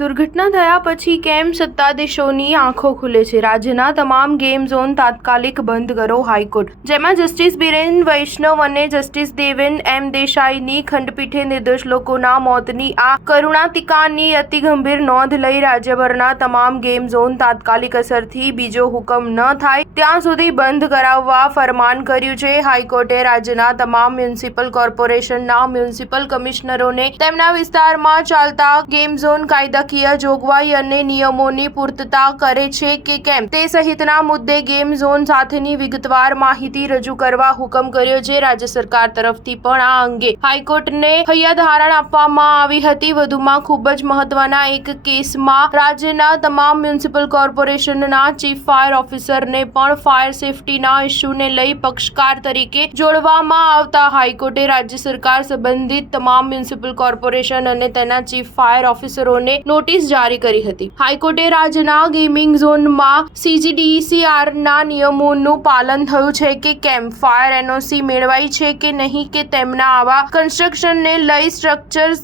દુર્ઘટના થયા પછી કેમ સત્તાધીશોની આંખો ખુલે છે? રાજ્યના તમામ ગેમ ઝોન તાત્કાલિક બંધ કરો હાઈકોર્ટ. જેમાં જસ્ટિસ બિરેન વૈષ્ણવ અને જસ્ટિસ દેવેન એમ દેસાઈની ખંડપીઠે નિર્દોષ લોકોના મોતની આ કરુણાંતિકાની અતિ ગંભીર નોંધ લઈ રાજ્યભરના તમામ ગેમ ઝોન તાત્કાલિક અસરથી બીજો હુકમ ન થાય ત્યાં સુધી બંધ કરાવવા ફરમાન કર્યું છે. હાઈકોર્ટે રાજ્યના તમામ મ્યુનિસિપલ કોર્પોરેશનના મ્યુનિસિપલ કમિશનરોને તેમના વિસ્તારમાં ચાલતા ગેમ ઝોન કાયદા જોગવાઈ અને નિયમોની પૂર્તતા કરે છે કે કેમ તે સહિતના મુદ્દે ગેમ ઝોન સાથેની વિગતવાર માહિતી રજૂ કરવા હુકમ કર્યો છે. રાજ્ય સરકાર તરફથી પણ આ અંગે હાઈકોર્ટને હૈયાધારણ આપવામાં આવી હતી. વધુમાં ખૂબ જ મહત્વના એક કેસમાં રાજ્યના તમામ મ્યુનિસિપલ કોર્પોરેશનના ચીફ ફાયર ઓફિસરને પણ ફાયર સેફટીના ઇસ્યુને લઈ પક્ષકાર તરીકે જોડવામાં આવતા હાઈકોર્ટે રાજ્ય સરકાર સંબંધિત તમામ મ્યુનિસિપલ કોર્પોરેશન અને તેના ચીફ ફાયર ઓફિસરોને નોટિસ જારી કરી હતી. હાઈકોર્ટે રાજ્યના ગેમિંગ ઝોનમાં CGDCRના નિયમોનું પાલન થયું છે કે કેમ, ફાયર NOC મેળવાઈ છે કે નહીં, કે તેમના આવા કન્સ્ટ્રક્શનને લઈ સ્ટ્રક્ચર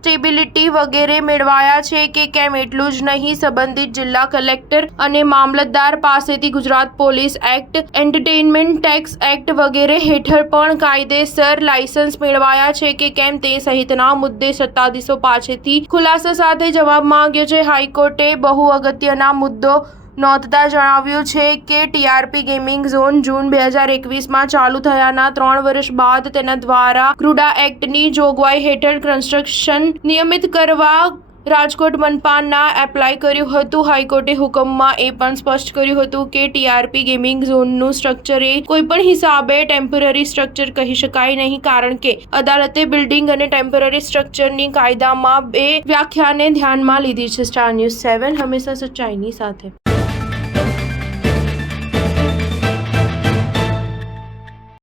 સ્ટેબિલિટી વગેરે મેળવાયા છે કે કેમ, એટલું જ નહીં સંબંધિત જિલ્લા કલેક્ટર અને મામલતદાર પાસેથી Gujarat police act, entertainment tax act વગેરે હેઠળ પણ કાયદેસર લાયસન્સ મેળવાયા છે કે કેમ તે સહિતના મુદ્દે સત્તાધીશો પાસેથી ખુલાસા સાથે જવાબ માંગ્યો છે. હાઈકોર્ટે બહુ અગત્યના મુદ્દો નોંધતા જણાવ્યું છે કે TRP ગેમિંગ ઝોન જૂન 2021માં ચાલુ થયાના 3 વર્ષ બાદ તેના દ્વારા ક્રુડા એક્ટની જોગવાઈ હેઠળ કન્સ્ટ્રક્શન નિયમિત કરવા રાજકોટ મનપાના એપ્લાય કર્યું હતું. હાઈકોર્ટે હુકમમાં એ પણ સ્પષ્ટ કર્યું હતું કે TRP ગેમિંગ ઝોનનું સ્ટ્રક્ચર એ કોઈપણ હિસાબે ટેમ્પરરી સ્ટ્રક્ચર કહી શકાય નહીં, કારણ કે અદાલતે બિલ્ડિંગ અને ટેમ્પરરી સ્ટ્રક્ચરની કાયદામાં બે વ્યાખ્યાને ધ્યાનમાં લીધી છે. સ્ટાર ન્યૂઝ 7 હંમેશા સચ્ચાઈની સાથે.